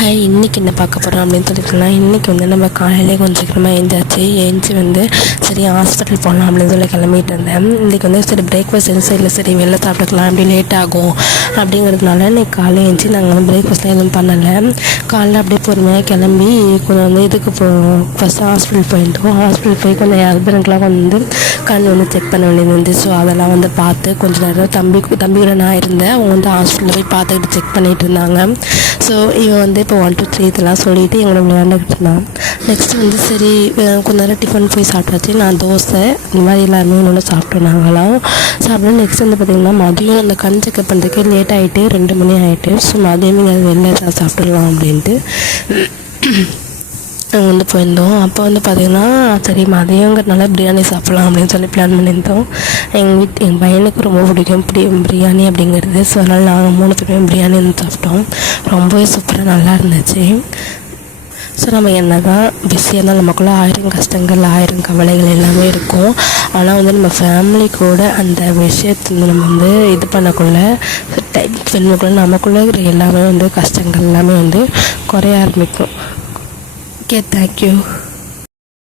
Hi, இன்றைக்கி என்ன பார்க்க போகிறோம் அப்படின்னு சொல்லிக்கலாம். இன்றைக்கி வந்து நம்ம காலையிலே கொஞ்சம் சீக்கிரமாக எழுந்திரிச்சு வந்து சரி ஹாஸ்பிட்டல் போகலாம் அப்படின்னு சொல்லி கிளம்பிட்டு இருந்தேன். இன்றைக்கி வந்து சரி பிரேக்ஃபாஸ்ட் எதுவும் இல்லை, சரி வெளில சாப்பிட்டுக்கலாம் அப்படி லேட் ஆகும் அப்படிங்கிறதுனால இன்றைக்கி காலையில் எழுந்துச்சி நாங்கள் வந்து பிரேக்ஃபாஸ்ட்லாம் எதுவும் பண்ணலை. காலைல அப்படியே பொறுமையாக கிளம்பி கொஞ்சம் வந்து இதுக்கு ஃபஸ்ட்டு ஹாஸ்பிட்டல் போயிட்டோம். ஹாஸ்பிட்டல் போய் கொஞ்சம் என் ஹஸ்பண்டுக்கெலாம் வந்து கண் வந்து செக் பண்ண வேண்டியது இருந்துச்சு. ஸோ அதெல்லாம் வந்து பார்த்து கொஞ்சம் நேரம் தம்பியோட நான் இருந்தேன். அவங்க வந்து ஹாஸ்பிட்டலில் போய் பார்த்துக்கிட்டு செக் பண்ணிகிட்டு இருந்தாங்க. ஸோ இவன் வந்து இப்போ 1 2 3 இதெல்லாம் சொல்லிவிட்டு எங்களை விளையாண்டுக்கிட்டு இருந்தான். நெக்ஸ்ட்டு வந்து சரி கொஞ்சம் நேரம் டிஃபன் போய் சாப்பிட்டாச்சு. நான் தோசை இந்த மாதிரி எல்லாருமே ஒன்று சாப்பிட்டோம். நாங்களாம் சாப்பிட்டோம். நெக்ஸ்ட் வந்து பார்த்திங்கன்னா மதியம் அந்த கண் செக்கப் பண்ணுறதுக்கு லேட் ஆகிட்டு 2 மணி ஆகிட்டு. ஸோ மதியம் அது வெளில சாப்பிட்டுடலாம் அப்படின்ட்டு நாங்கள் வந்து போயிருந்தோம். அப்போ வந்து பார்த்திங்கன்னா சரி மதியங்கிறதுனால பிரியாணி சாப்பிட்லாம் அப்படின்னு சொல்லி பிளான் பண்ணியிருந்தோம். எங்கள் பையனுக்கு ரொம்ப பிடிக்கும் பிரியாணி அப்படிங்கிறது. ஸோ அதனால் நாங்கள் 3 பேருமே பிரியாணி வந்து சாப்பிட்டோம். ரொம்பவே சூப்பராக நல்லா இருந்துச்சு. ஸோ நம்ம என்ன தான் பிஸியாக இருந்தால் நமக்குள்ளே 1000 கஷ்டங்கள் 1000 கவலைகள் எல்லாமே இருக்கும். ஆனால் வந்து நம்ம ஃபேமிலி கூட அந்த விஷயத்தை நம்ம வந்து இது பண்ணக்குள்ள டைம் ஸ்பெண்ட் நமக்குள்ளே இருக்கிற எல்லாமே வந்து கஷ்டங்கள் எல்லாமே வந்து குறைய ஆரம்பிக்கும். Okay, thank you.